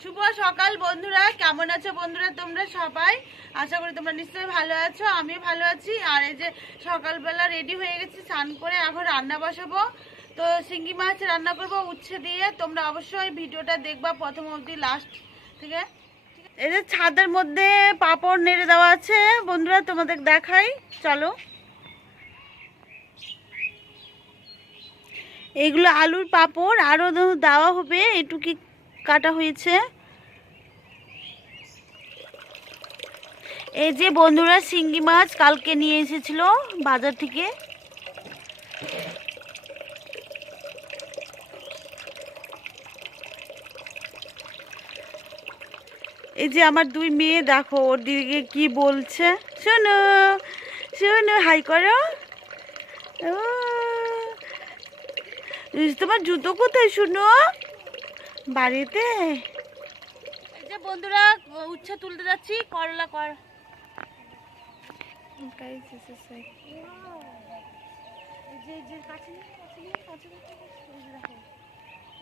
শুভ সকাল বন্ধুরা, কেমন আছো বন্ধুরা তোমরা সবাই? আশা করি তোমরা নিশ্চয়ই ভালো আছো, আমিও ভালো আছি। আর এই যে সকালবেলা রেডি হয়ে গেছি, স্নান করে এখন রান্না বসাবো। তো শিঙ্গি মাছ রান্না করবো উচ্ছে দিয়ে। তোমরা অবশ্যই ভিডিওটা দেখবা প্রথম অবধি লাস্ট থেকে। এই যে ছাদের মধ্যে পাঁপড় নেড়ে দেওয়া আছে বন্ধুরা, তোমাদের দেখাই, চলো। এইগুলো আলুর পাঁপড়, আরও দেওয়া হবে, এটুকি কাটা হয়েছে। এই যে বন্ধুরা শিঙ্গি মাছ কালকে নিয়ে এসেছিল বাজার থেকে। এই যে আমার দুই মেয়ে, দেখো ওর দিকে কি বলছে। শোনো শোনো, হাই করো। তোমার জুতো কোথায় শুনো? বাড়িতে। এই যে বন্ধুরা উচ্ছে তুলতে যাচ্ছি, করলা কর।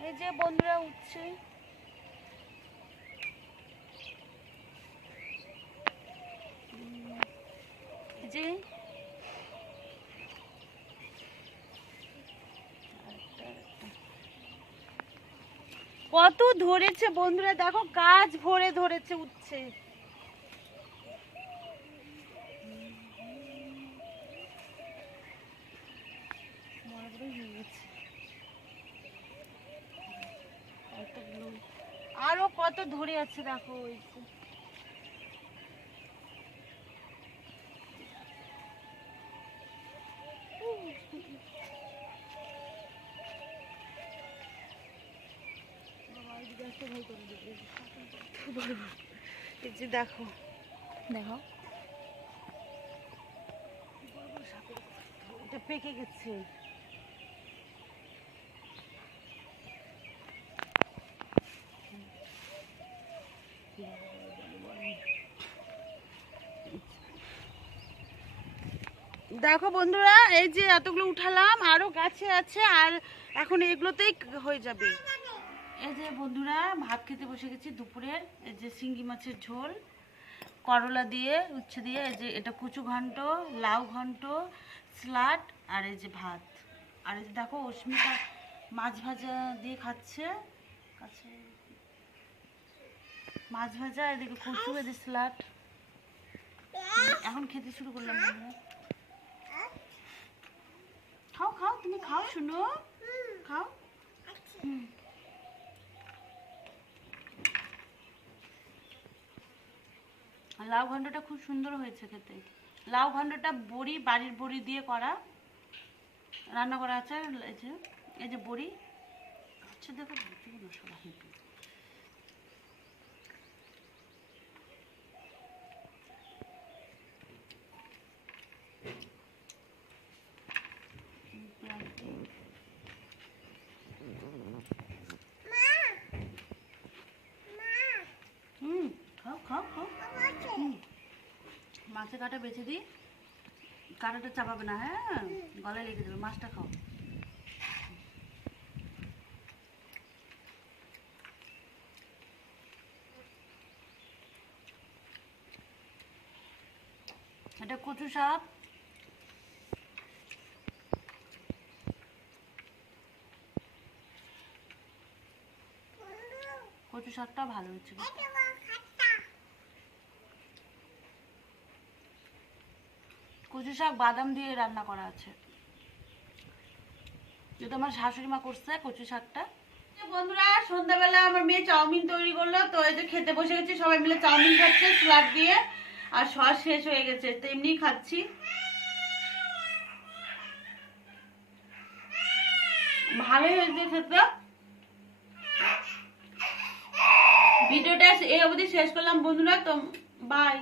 এই যে বন্ধুরা উচ্ছে, যে কত ধরেছে বন্ধুরা, দেখো গাছ ভরে ধরেছে উচ্ছে। আরো কত ধরে আছে দেখো। এই যে দেখো দেখো, এটা পেকে গেছে। দেখো বন্ধুরা, এই যে এতগুলো উঠালাম, আরো গাছে আছে, আর এখন এগুলোতেই হয়ে যাবে। এই যে বন্ধুরা ভাত খেতে বসে গেছি দুপুরের। এই যে শিঙ্গি মাছের ঝোল, করলা দিয়ে, উচ্ছে দিয়ে, এই যে এটা কচু ঘন্ট, লাউ ঘন্ট, স্যালাড, আর এই যে ভাত। আর এই যে দেখো অস্মিতা মাছ ভাজা দিয়ে খাচ্ছে, কাছে মাছ ভাজা, এদিকে কচু, এদিকে স্যালাড। এখন খেতে শুরু করলাম বন্ধুরা। খাও খাও, তুমি খাও, শুনো, খাও। লাউ ঘন্টটা খুব সুন্দর হয়েছে খেতে। লাউ ঘন্টটা বড়ি, বাড়ির বড়ি দিয়ে করা, রান্না করা আছে। এই যে বড়ি হচ্ছে, দেখো খাও খাও খাও। মাছের কাঁটা বেছে দিই, কাঁটাটা চাপাবে না, হ্যাঁ, গলায় লেগে যাবে। মাছটা খাও। এটা কচু শাক, কচু শাকটা ভালো হচ্ছে। কচু শাক বাদাম দিয়ে রান্না করা আছে, যেটা আমার শাশুড়ি মা করছে কচু শাকটা। বন্ধুরা সন্ধ্যাবেলা আমার মেয়ে চাউমিন তৈরি করলো, তো এই যে খেতে বসে গেছি, সবাই মিলে চাউমিন খাচ্ছে স্যালাড দিয়ে, আর সস শেষ হয়ে গেছে, তো এমনি খাচ্ছি। ভালোই হয়েছে খেতে। ভিডিওটা এই অবধি শেষ করলাম বন্ধুরা, তো বাই।